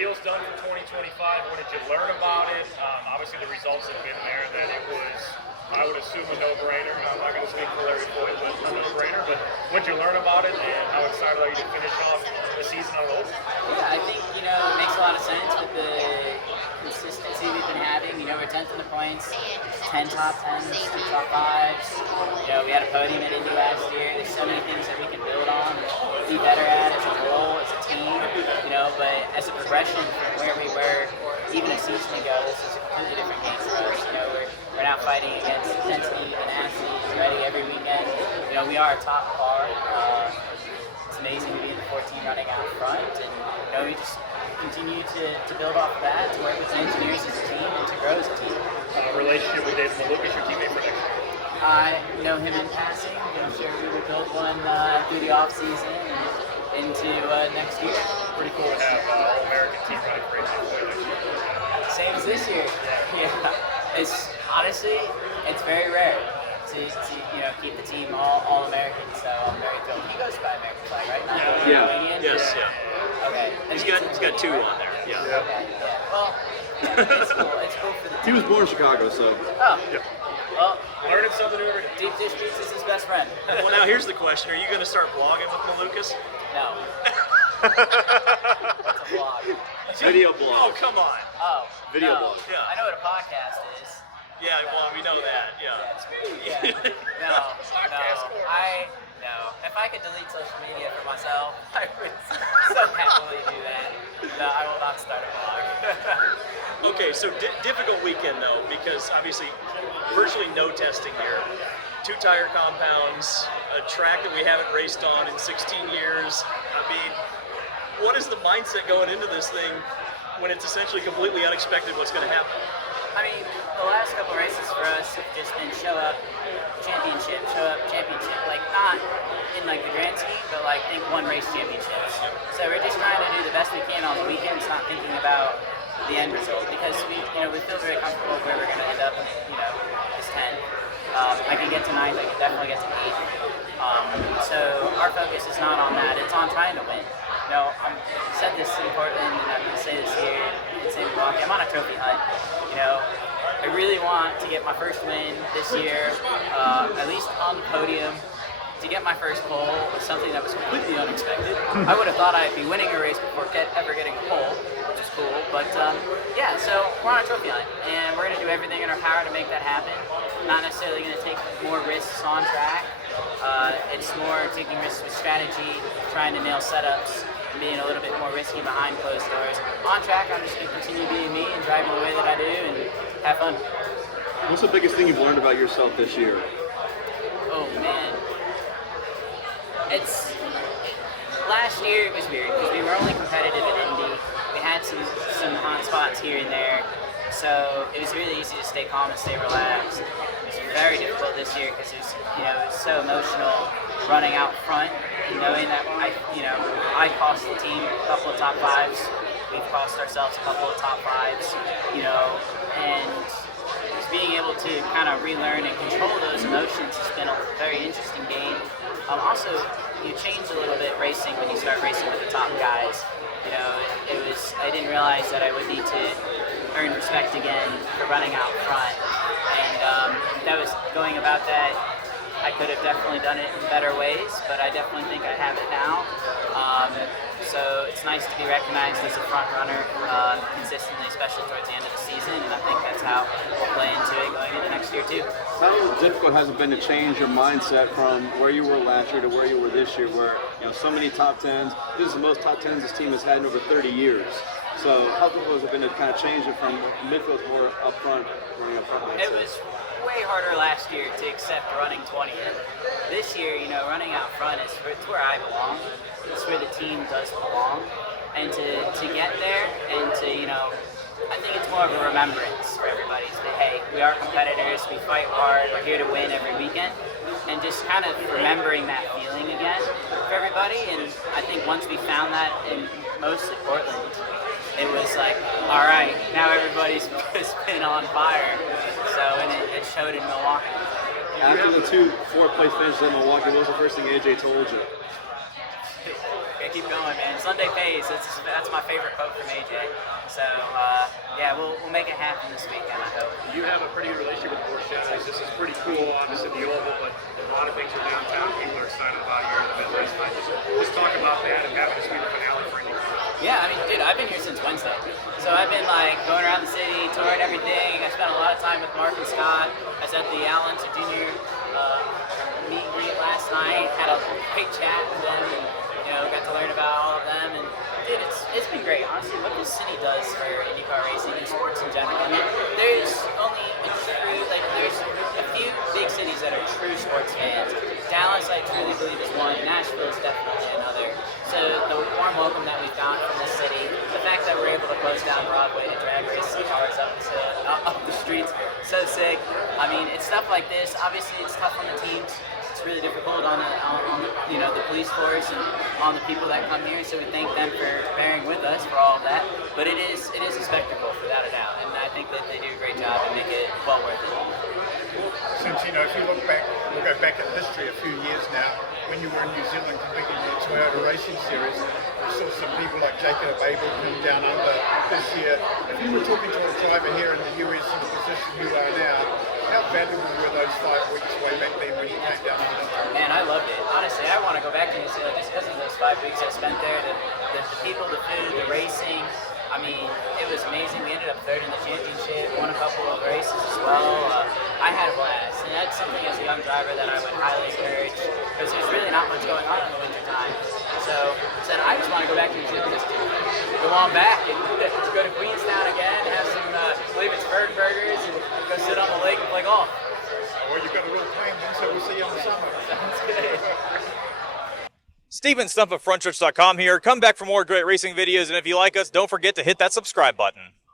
deal's done for 2025. What did you learn about it? Obviously, the results have been there. That it was, I would assume, a no-brainer. I'm not going to speak for Larry Foyt, but a no-brainer. But what did you learn about it, and how excited are you to finish off the season on the Yeah, I think, it makes a lot of sense with the consistency we've been having. We're 10th in the points, 10 top 10s, 2 top 5s. We had a podium at Indy last year. There's so many things that we can build on, be better at as a whole, as a team. But as a progression from where we were even a season ago, this is a completely different game for us. We're now fighting against intensity and athletes ready every weekend. We are a top car. It's amazing to be in the 14 running out front, and we just continue to build off of that, to work with engineers as a team, and to grow as a team. Relationship with David Maluk is your teammate for next year? I know him in passing. I'm sure we would build one through the off season and into next year. Pretty cool to have All-American team running for AJ Foyt next year. Same as this year. Yeah. It's honestly, it's very rare to keep the team all American. So I'm very thrilled. He goes by American flag, right? Not Yeah. Yes. Yeah. Okay. He's got 2 on there. Yeah. Okay. Yeah. Well, it's cool. It's cool for the team. He was born in Chicago, so. Oh. Yeah. Well, learning something new. Deep Dish Beats is his best friend. Well, now here's the question: are you going to start vlogging with Malukas? No. What's a vlog? Video blog. Oh, come on. Oh. Video no. blog. Yeah. I know what a podcast is. Yeah, well, we know that. Yeah. Yeah. No. If I could delete social media for myself, I would so happily do that. No, I will not start a vlog. Okay, so difficult weekend though, because obviously virtually no testing here. 2 tire compounds, a track that we haven't raced on in 16 years. I mean, what is the mindset going into this thing when it's essentially completely unexpected what's going to happen? I mean, the last couple races for us have just been show up, championship, like not in like the grand scheme, but like think one race championships. So we're just trying to do the best we can on the weekends, not thinking about the end result, because we feel very comfortable where we're going to end up, is 10. I can get to 9, I can definitely get to 8. So our focus is not on that, it's on trying to win. I said this in Portland, and I'm going to say this here in St. Milwaukee, I'm on a trophy hunt. I really want to get my first win this year, at least on the podium. To get my first pole was something that was completely unexpected. I would have thought I'd be winning a race before ever getting a pole, which is cool. But so we're on a trophy hunt, and we're going to do everything in our power to make that happen. Not necessarily going to take more risks on track. It's more taking risks with strategy, trying to nail setups, and being a little bit more risky behind closed doors. On track, I'm just going to continue being me and driving the way that I do and have fun. What's the biggest thing you've learned about yourself this year? Oh, man. Last year it was weird because we were only competitive at Indy. We had some hot spots here and there, so it was really easy to stay calm and stay relaxed. It was very difficult this year because it was so emotional running out front and knowing that I cost the team a couple of top 5s. We've cost ourselves a couple of top 5s, and just being able to kind of relearn and control those emotions has been a very interesting game. Also, you change a little bit racing when you start racing with the top guys. I didn't realize that I would need to earn respect again for running out front, and that was going about that. I could have definitely done it in better ways, but I definitely think I have it now. So it's nice to be recognized as a front runner consistently, especially towards the end of the season, and I think that's how we'll play into it going into next year too. How difficult has it been to change your mindset from where you were last year to where you were this year, where so many top 10s? This is the most top 10s this team has had in over 30 years. So how difficult has it been to kind of change it from midfield to more up front? It was way harder last year to accept running 20th. This year, running out front it's where I belong. It's where the team does belong. And to get there and to, I think it's more of a remembrance for everybody. That, hey, we are competitors, we fight hard, we're here to win every weekend. And just kind of remembering that feeling again for everybody. And I think once we found that in mostly Portland, it was like, all right, now everybody's been on fire. So, and it showed in Milwaukee. After the 2 fourth-place finishes in Milwaukee, what was the first thing AJ told you? gotta keep going, man. Sunday pays. That's my favorite quote from AJ. So yeah, we'll make it happen this weekend, I hope. You have a pretty good relationship with Porsche. This is pretty cool, obviously the Oval, but a lot of things are downtown. People are excited about it here in the Midwest. Just talk about that and having this be the finale for IndyCar. Yeah, I mean, dude, I've been here since Wednesday. So I've been like going around the city, touring everything. I spent a lot of time with Mark and Scott. I was at the Allen to Junior meet and greet last night. Had a great chat with them, and got to learn about all of them. And dude, it's been great. Honestly, what this city does for IndyCar racing and sports in general. I mean, there's only there's a few big cities that are true sports fans. Dallas, I truly believe, is one. Nashville is definitely another. So the warm welcome that we've got from the city, the fact that we're able to close down Broadway to drag race cars up the streets, so sick. I mean, it's stuff like this. Obviously, it's tough on the teams. It's really difficult on the police force and on the people that come here. So we thank them for bearing with us for all of that. But it is a spectacle, without a doubt, and I think that they do a great job and make it well worth it. Santino, if you we'll go back in history a few years now, when you were in New Zealand competing in the Toyota Racing Series, we saw some people like Jacob Abel come down under this year. If you were talking to a driver here in the US in the position you are now, how valuable were those 5 weeks way back then when you came down under? Man, I loved it. Honestly, I want to go back to New Zealand just because of those 5 weeks I spent there. The people, the food, the racing. I mean, it was amazing. We ended up third in the championship, won a couple of races as well. I had a blast, and that's something as a young driver that I would highly encourage because there's really not much going on in the winter time. So I said, I just want to go back to New Zealand, just go on back and go to Queenstown again, have some, I believe it's bird burgers, and go sit on the lake and play golf. Well, you've got a real plan then, so we'll see you on the summer. Sounds good. Steven Stump of FrontStretch.com here. Come back for more great racing videos, and if you like us, don't forget to hit that subscribe button.